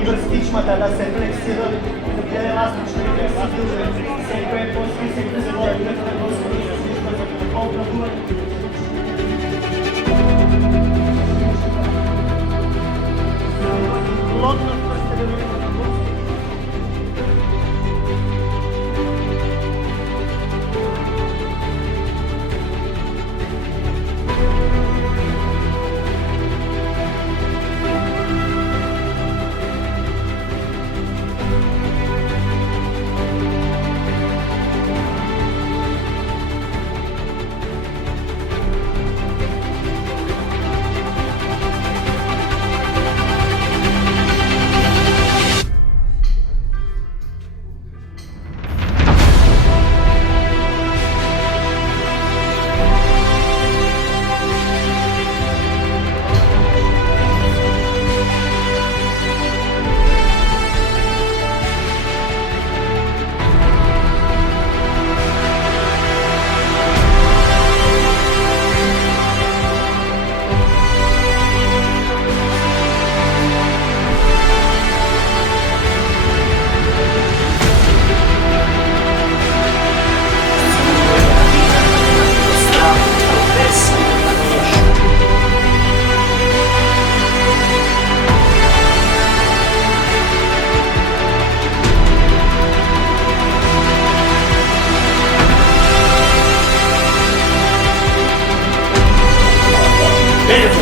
i vrstičmata, da se fleksira, da bude elastično i fleksibilno, se koje postoji se izvore, da postoji za obnovljivanje. Plotnost prste da vidimo na postoji. Beautiful.